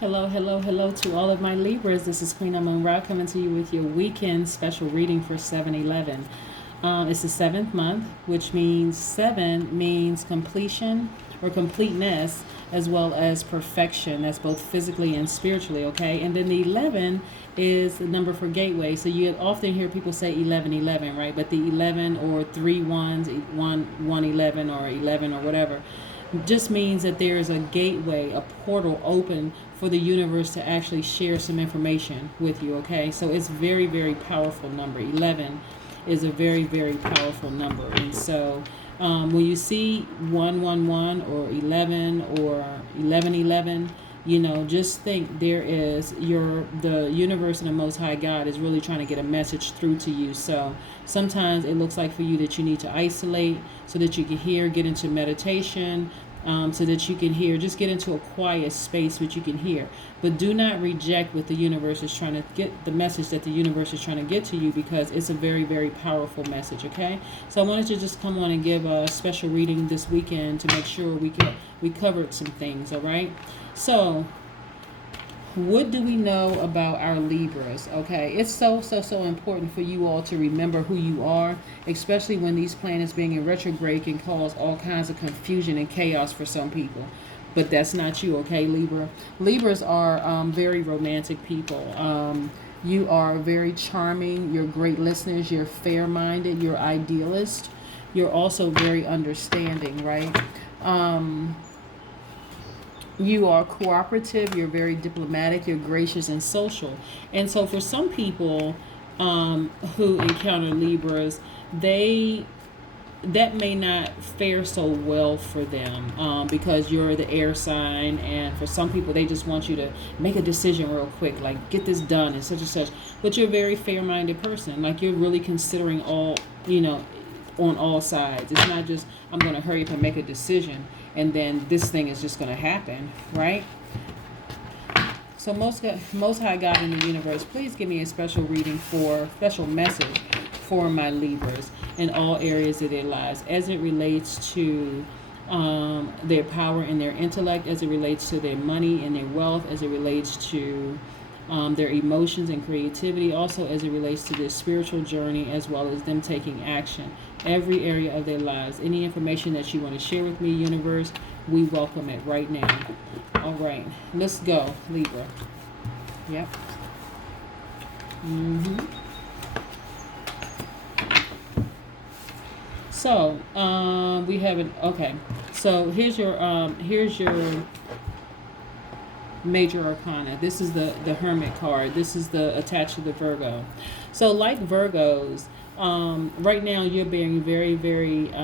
Hello, hello, hello to all of my Libras. This is Queen Amun Ra coming to you with your weekend special reading for 7/11. It's the seventh month, which means seven means completion or completeness as well as perfection. That's both physically and spiritually, okay? And then the 11 is the number for gateway. So you often hear people say 11, right? But the 11 or 3 ones, 111 or 11 or whatever just means that there is a gateway, a portal open for the universe to actually share some information with you, okay? So it's very, very powerful number. 11 is a very, very powerful number. And so when you see 111 or 11 or 1111, just think there is the universe and the Most High God is really trying to get a message through to you. So sometimes it looks like for you that you need to isolate so that you can hear, get into meditation, so that you can hear, just get into a quiet space which you can hear. But do not reject what the universe is trying to get, the message that the universe is trying to get to you, because it's a very, very powerful message, okay? So I wanted to just come on and give a special reading this weekend to make sure we covered some things, all right? So what do we know about our Libras? Okay, it's so important for you all to remember who you are, especially when these planets being in retrograde can cause all kinds of confusion and chaos for some people. But that's not you, okay, Libra? Libras are very romantic people. You are very charming. You're great listeners. You're fair-minded. You're idealist. You're also very understanding, right? You are cooperative, you're very diplomatic, you're gracious and social. And so for some people who encounter Libras, that may not fare so well for them because you're the air sign, and for some people they just want you to make a decision real quick, like get this done and such. But you're a very fair-minded person, like you're really considering all, on all sides. It's not just I'm going to hurry up and make a decision and then this thing is just going to happen, right? So most High God in the universe, please give me a special reading special message for my Libras in all areas of their lives, as it relates to their power and their intellect, as it relates to their money and their wealth, as it relates to their emotions and creativity, also as it relates to their spiritual journey, as well as them taking action. Every area of their lives. Any information that you want to share with me, universe, we welcome it right now. All right, let's go, Libra. Yep. So we have an okay. So here's your major arcana. This is the Hermit card. This is the attached to the Virgo. So like Virgos, right now you're being very, very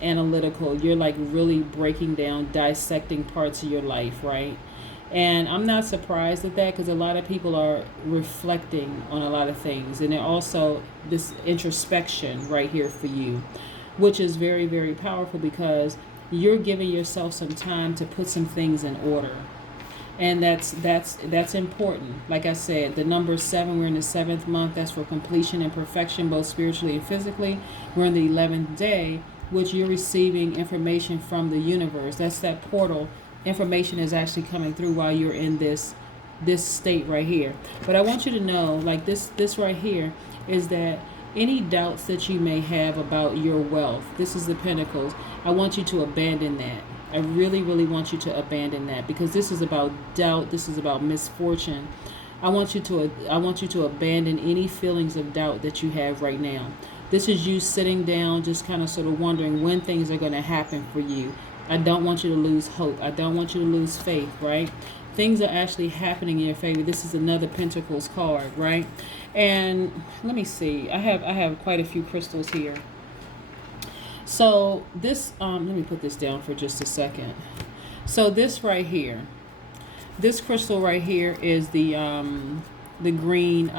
analytical. You're like really breaking down, dissecting parts of your life, right? And I'm not surprised at that, because a lot of people are reflecting on a lot of things, and they're also this introspection right here for you, which is very, very powerful, because you're giving yourself some time to put some things in order. And that's important. Like I said, the number 7, we're in the 7th month. That's for completion and perfection, both spiritually and physically. We're in the 11th day, which you're receiving information from the universe. That's that portal. Information is actually coming through while you're in this state right here. But I want you to know, like this right here, is that any doubts that you may have about your wealth, this is the Pentacles, I want you to abandon that. I really, really want you to abandon that, because this is about doubt. This is about misfortune. I want you to abandon any feelings of doubt that you have right now. This is you sitting down, just kind of sort of wondering when things are going to happen for you. I don't want you to lose hope. I don't want you to lose faith, right? Things are actually happening in your favor. This is another Pentacles card, right? And let me see. I have quite a few crystals here. So this, let me put this down for just a second. So this right here, this crystal right here is the green, the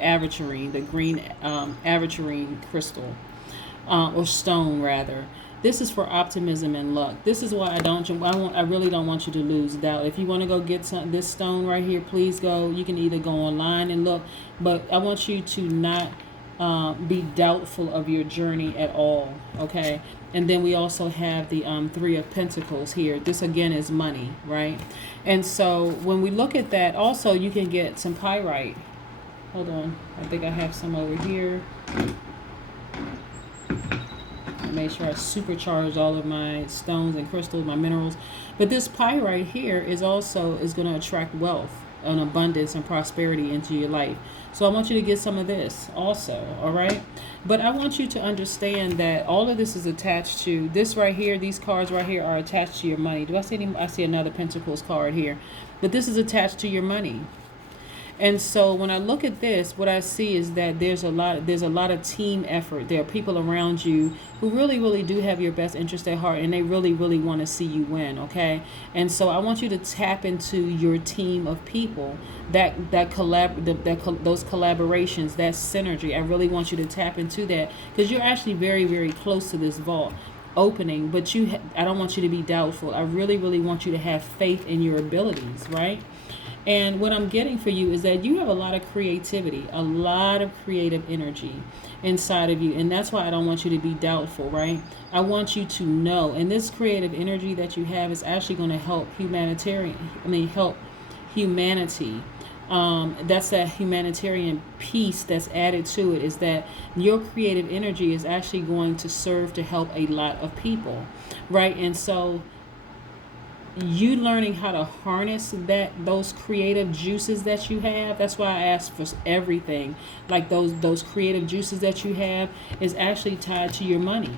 aventurine, the green aventurine crystal, or stone rather. This is for optimism and luck. This is why I really don't want you to lose doubt. If you want to go get this stone right here, please go. You can either go online and look, but I want you to not be doubtful of your journey at all. Okay. And then we also have the Three of Pentacles here. This again is money, right? And so when we look at that, also you can get some pyrite. Hold on. I think I have some over here. I made sure I supercharged all of my stones and crystals, my minerals. But this pyrite here is also going to attract wealth and abundance and prosperity into your life. So I want you to get some of this also, all right? But I want you to understand that all of this is attached to this right here. These cards right here are attached to your money. Do I see any? I see another Pentacles card here. But this is attached to your money. And so when I look at this, what I see is that there's a lot of team effort. There are people around you who really, really do have your best interest at heart, and they really, really want to see you win, okay? And so I want you to tap into your team of people, those collaborations, that synergy. I really want you to tap into that, because you're actually very, very close to this vault opening, but I don't want you to be doubtful. I really, really want you to have faith in your abilities, right? And what I'm getting for you is that you have a lot of creativity, a lot of creative energy inside of you. And that's why I don't want you to be doubtful, right? I want you to know. And this creative energy that you have is actually going to help help humanity. That's that humanitarian piece that's added to it, is that your creative energy is actually going to serve to help a lot of people, right? And so you learning how to harness those creative juices that you have. That's why I asked for everything. Like those creative juices that you have is actually tied to your money.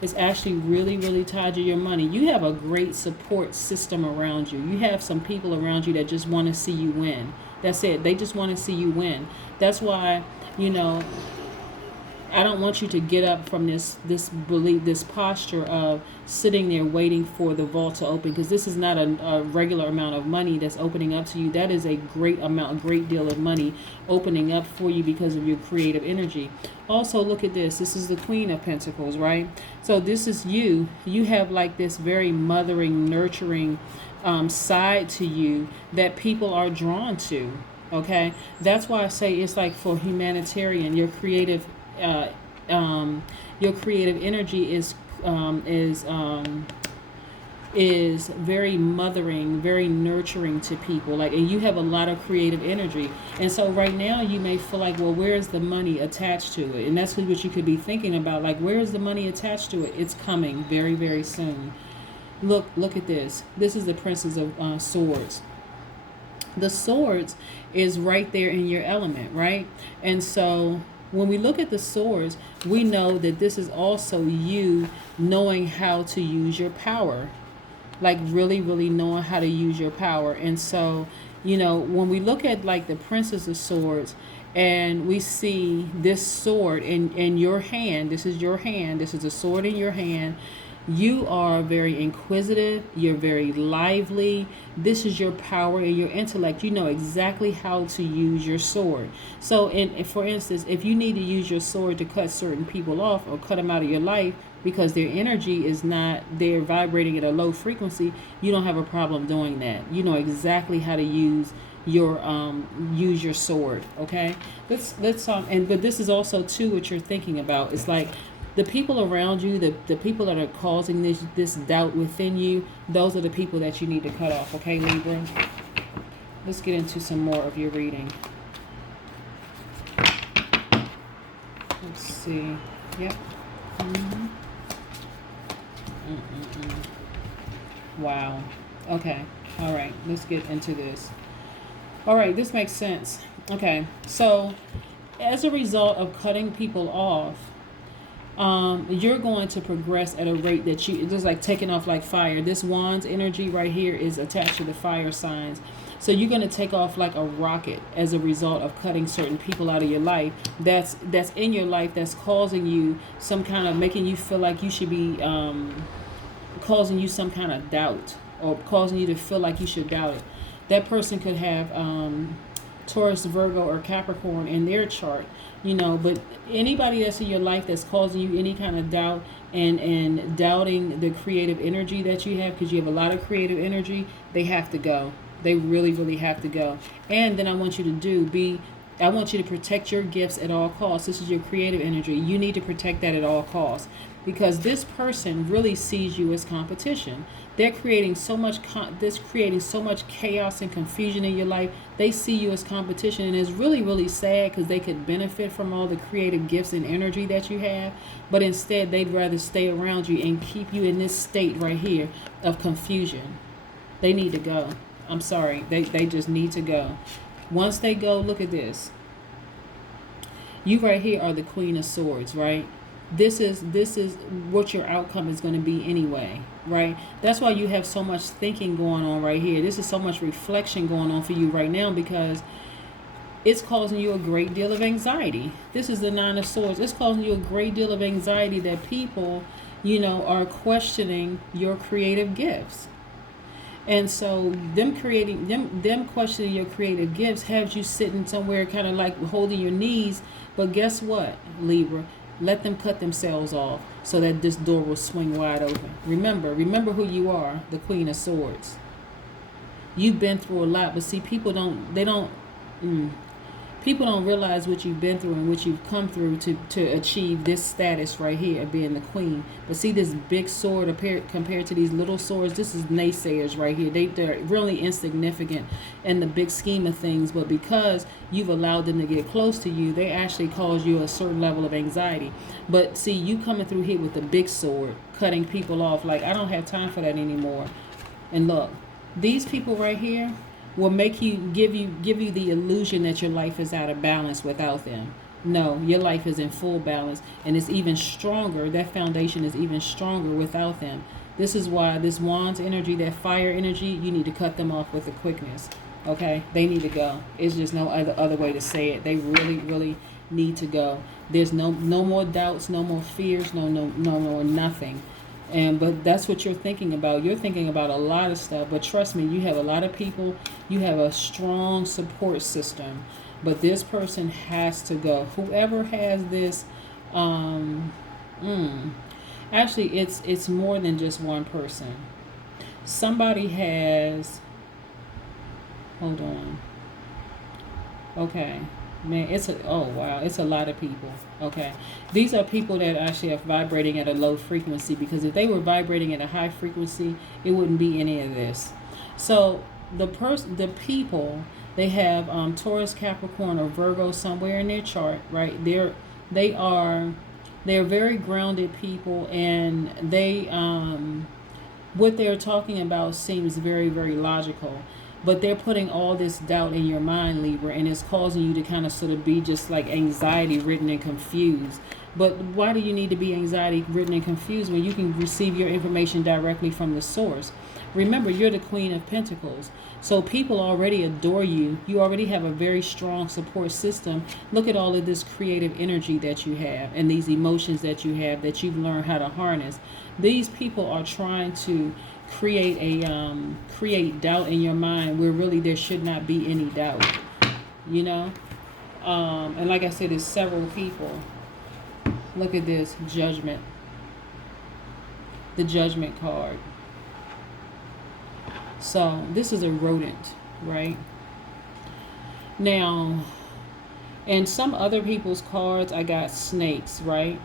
It's actually really, really tied to your money. You have a great support system around you. You have some people around you that just want to see you win. That's it. They just want to see you win. That's why, I don't want you to get up from this belief, this posture of sitting there waiting for the vault to open, because this is not a regular amount of money that's opening up to you. That is a great deal of money opening up for you because of your creative energy. Also, look at this. This is the Queen of Pentacles, right? So this is you. You have like this very mothering, nurturing side to you that people are drawn to. Okay, that's why I say it's like for humanitarian, your creative energy is very mothering, very nurturing to people. Like, and you have a lot of creative energy. And so right now you may feel like, well, where's the money attached to it? And that's what you could be thinking about. Like, where's the money attached to it? It's coming very, very soon. Look at this. This is the Princess of Swords. The swords is right there in your element, right? And so when we look at the swords, we know that this is also you knowing how to use your power. Like really, really knowing how to use your power. And so, when we look at like the Princess of Swords and we see this sword in your hand, this is your hand, this is a sword in your hand. You are very inquisitive. You're very lively. This is your power and your intellect. You know exactly how to use your sword. So, for instance, if you need to use your sword to cut certain people off or cut them out of your life because their energy is not, they're vibrating at a low frequency, you don't have a problem doing that. You know exactly how to use your sword. Okay, but this is also too what you're thinking about. It's like, the people around you, the people that are causing this doubt within you, those are the people that you need to cut off. Okay, Libra? Let's get into some more of your reading. Let's see. Yep. Wow. Okay. All right. Let's get into this. All right. This makes sense. Okay. So, as a result of cutting people off, you're going to progress at a rate that it's just like taking off like fire. This wand's energy right here is attached to the fire signs. So you're going to take off like a rocket as a result of cutting certain people out of your life. That's in your life, that's causing you some kind of, making you feel like you should be, causing you some kind of doubt, or causing you to feel like you should doubt it. That person could have Taurus, Virgo, or Capricorn in their chart. But anybody that's in your life that's causing you any kind of doubt and doubting the creative energy that you have, because you have a lot of creative energy, they have to go. They really, really have to go. And then I want you to be I want you to protect your gifts at all costs. This is your creative energy. You need to protect that at all costs, because this person really sees you as competition. They're creating so much creating so much chaos and confusion in your life. They see you as competition, and it's really, really sad, because they could benefit from all the creative gifts and energy that you have, but instead they'd rather stay around you and keep you in this state right here of confusion. They need to go. I'm sorry. They just need to go. Once they go, look at this. You right here are the Queen of Swords, right? This is what your outcome is going to be anyway, right? That's why you have so much thinking going on right here. This is so much reflection going on for you right now, because it's causing you a great deal of anxiety. This is the Nine of Swords. It's causing you a great deal of anxiety that people, are questioning your creative gifts. And so them questioning your creative gifts has you sitting somewhere kind of like holding your knees. But guess what, Libra? Let them cut themselves off so that this door will swing wide open. Remember who you are, the Queen of Swords. You've been through a lot, but see, people don't realize what you've been through and what you've come through to achieve this status right here of being the queen. But see, this big sword compared to these little swords, this is naysayers right here. They're really insignificant in the big scheme of things, but because you've allowed them to get close to you, they actually cause you a certain level of anxiety. But see, you coming through here with the big sword, cutting people off, like, I don't have time for that anymore. And look, these people right here will make you give you the illusion that your life is out of balance without them. No, your life is in full balance, and it's even stronger. That foundation is even stronger without them. This is why this Wands energy, that fire energy, you need to cut them off with the quickness. Okay, they need to go. It's just no other way to say it. They really, really need to go. There's no more doubts, no more fears, no nothing. But that's what you're thinking about. You're thinking about a lot of stuff. But trust me, you have a lot of people. You have a strong support system. But this person has to go. Whoever has this, actually, it's more than just one person. Somebody has. Hold on. Okay. Man, it's a lot of people. Okay, these are people that actually are vibrating at a low frequency, because if they were vibrating at a high frequency, it wouldn't be any of this. So the people, they have Taurus, Capricorn, or Virgo somewhere in their chart, right? They're very grounded people, and they what they're talking about seems very, very logical. But they're putting all this doubt in your mind, Libra, and it's causing you to kind of sort of be just like anxiety-ridden and confused. But why do you need to be anxiety-ridden and confused when you can receive your information directly from the source? Remember, you're the Queen of Pentacles. So people already adore you. You already have a very strong support system. Look at all of this creative energy that you have and these emotions that you have that you've learned how to harness. These people are trying to create doubt in your mind where really there should not be any doubt, and like I said, there's several people. Look at this Judgment, the Judgment card. So this is a rodent, right? Now, in some other people's cards, I got snakes, right?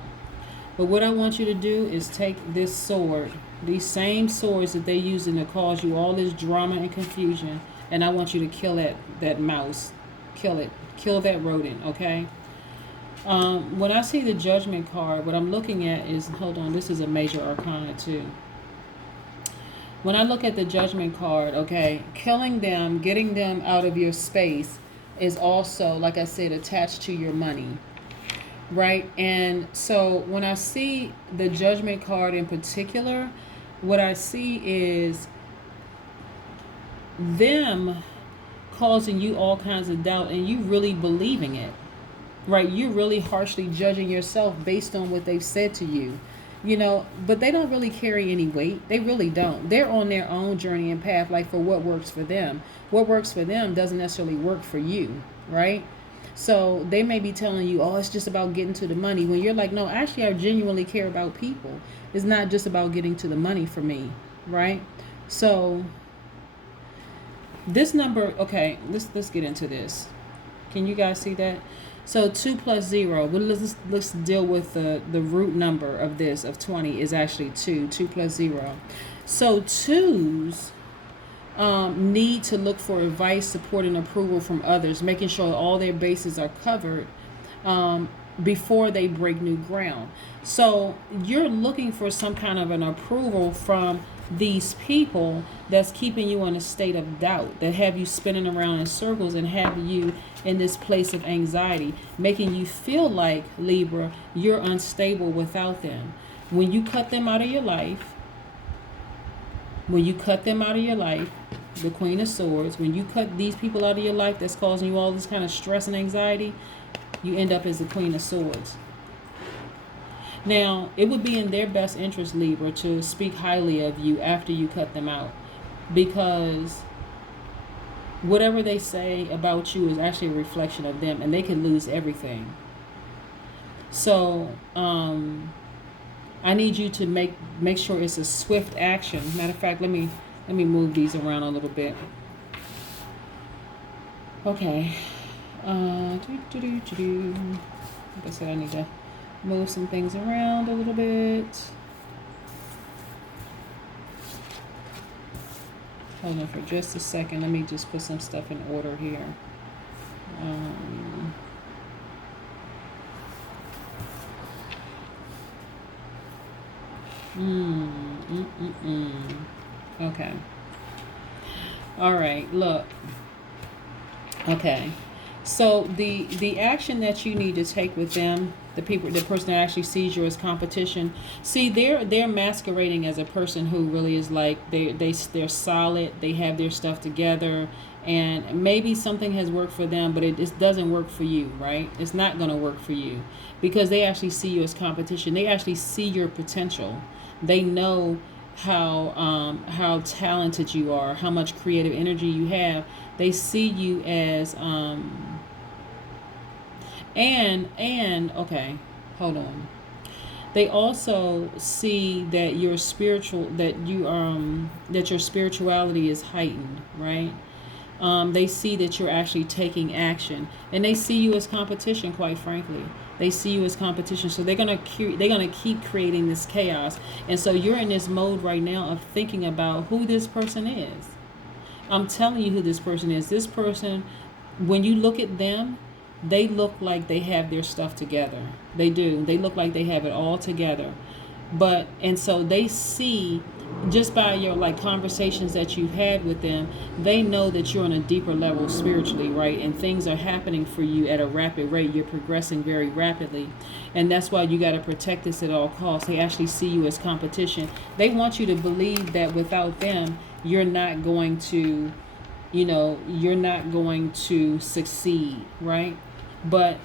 But what I want you to do is take this sword, these same swords that they using to cause you all this drama and confusion, and I want you to kill that mouse. Kill it. Kill that rodent, okay? When I see the Judgment card, what I'm looking at is, hold on, this is a major arcana too. When I look at the Judgment card, okay, killing them, getting them out of your space is also, like I said, attached to your money. Right? And so when I see the Judgment card in particular, what I see is them causing you all kinds of doubt and you really believing it. Right? You're really harshly judging yourself based on what they've said to you. But they don't really carry any weight. They really don't. They're on their own journey and path, like for what works for them. What works for them doesn't necessarily work for you, right? So they may be telling you, oh, it's just about getting to the money. When you're like, no, actually, I genuinely care about people. It's not just about getting to the money for me, right? So this number, okay, let's get into this. Can you guys see that? So 2 plus 0. Well, let's deal with the root number of this, of 20, is actually 2. 2 plus 0. So 2s need to look for advice, support, and approval from others, making sure all their bases are covered before they break new ground. So you're looking for some kind of an approval from these people that's keeping you in a state of doubt, that have you spinning around in circles and have you in this place of anxiety, making you feel like, Libra, you're unstable without them. When you cut them out of your life, the Queen of Swords, when you cut these people out of your life that's causing you all this kind of stress and anxiety, you end up as the Queen of Swords. Now, it would be in their best interest, Libra, to speak highly of you after you cut them out, because whatever they say about you is actually a reflection of them, and they can lose everything. So, I need you to make sure it's a swift action. Matter of fact, let me move these around a little bit. Okay. Like I said, I need to move some things around a little bit. Hold on for just a second. Let me just put some stuff in order here. Okay. All right, look. Okay. So the action that you need to take with them, the person that actually sees you as competition, see, they're masquerading as a person who really is like, they're solid, they have their stuff together, and maybe something has worked for them, but it just doesn't work for you, right? It's not going to work for you because they actually see you as competition. They actually see your potential. They know how talented you are, how much creative energy you have. They see you as okay, hold on. They also see that your spirituality is heightened, right? They see that you're actually taking action, and they see you as competition. Quite frankly, they see you as competition. So they're gonna keep creating this chaos, and so you're in this mode right now of thinking about who this person is. I'm telling you who this person is. This person, when you look at them, they look like they have their stuff together. They do. They look like they have it all together. And so they see, just by your conversations that you've had with them, they know that you're on a deeper level spiritually, right? And things are happening for you at a rapid rate. You're progressing very rapidly. And that's why you got to protect this at all costs. They actually see you as competition. They want you to believe that without them, you're not going to, you're not going to succeed, right? But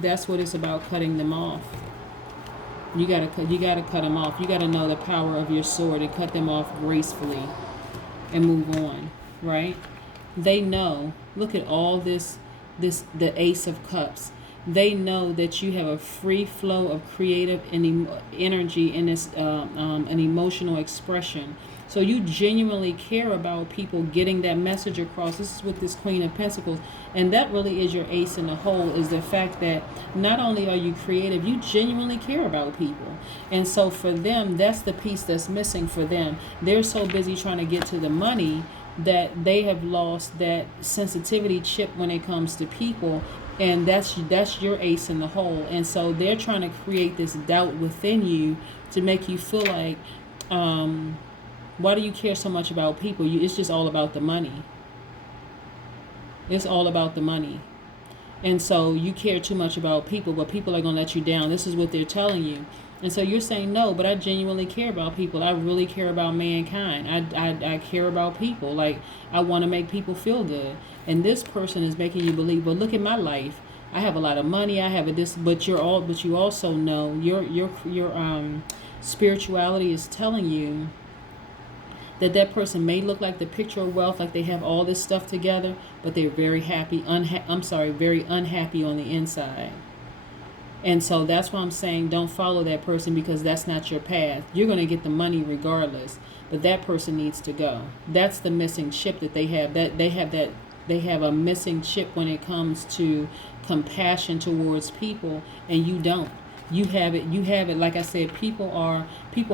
that's what it's about, cutting them off. You gotta cut them off. You gotta know the power of your sword and cut them off gracefully and move on, right? They know. Look at all this, the Ace of Cups. They know that you have a free flow of creative and energy in this, an emotional expression. So you genuinely care about people getting that message across. This is with this Queen of Pentacles. And that really is your ace in the hole, is the fact that not only are you creative, you genuinely care about people. And so for them, that's the piece that's missing for them. They're so busy trying to get to the money that they have lost that sensitivity chip when it comes to people. And that's your ace in the hole. And so they're trying to create this doubt within you to make you feel like, why do you care so much about people? It's just all about the money. It's all about the money. And so you care too much about people, but people are going to let you down. This is what they're telling you. And so you're saying, no, but I genuinely care about people. I really care about mankind. I care about people. Like, I want to make people feel good. And this person is making you believe, but look at my life. I have a lot of money. I have this, but you also know your spirituality is telling you that person may look like the picture of wealth, like they have all this stuff together, but they're very very unhappy on the inside. And so that's why I'm saying don't follow that person, because that's not your path. You're going to get the money regardless, but that person needs to go. That's the missing chip that they have. That they have that They have a missing chip when it comes to compassion towards people, and you don't. You have it. Like I said, people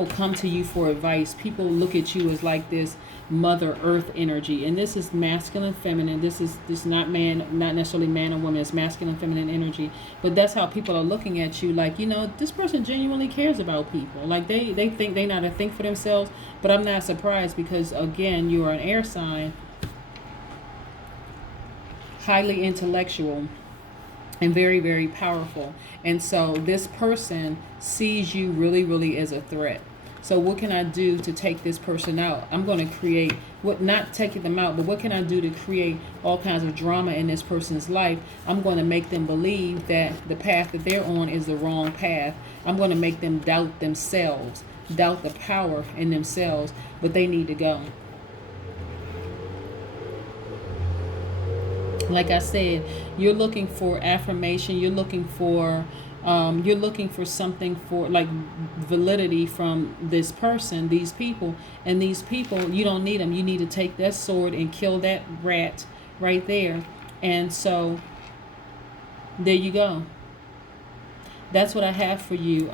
come to you for advice. People look at you as like this Mother Earth energy, and this is masculine, feminine. This not man, not necessarily man or woman. It's masculine, feminine energy. But that's how people are looking at you. Like, this person genuinely cares about people. Like they think they know how to think for themselves. But I'm not surprised, because again, you are an air sign, highly intellectual, and very, very powerful. And so this person sees you really, really as a threat. So what can I do to take this person out? I'm going to create, not taking them out, but what can I do to create all kinds of drama in this person's life? I'm going to make them believe that the path that they're on is the wrong path. I'm going to make them doubt themselves, doubt the power in themselves, but they need to go. Like I said, you're looking for affirmation. You're looking for something, for like validity from this person, these people. And these people, you don't need them. You need to take that sword and kill that rat right there. And so there you go. That's what I have for you,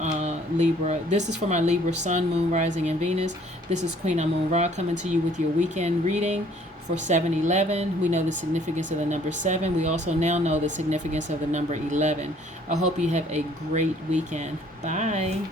Libra. This is for my Libra Sun, Moon, Rising, and Venus. This is Queen Amun Ra coming to you with your weekend reading for 7/11. We know the significance of the number 7. We also now know the significance of the number 11. I hope you have a great weekend. Bye.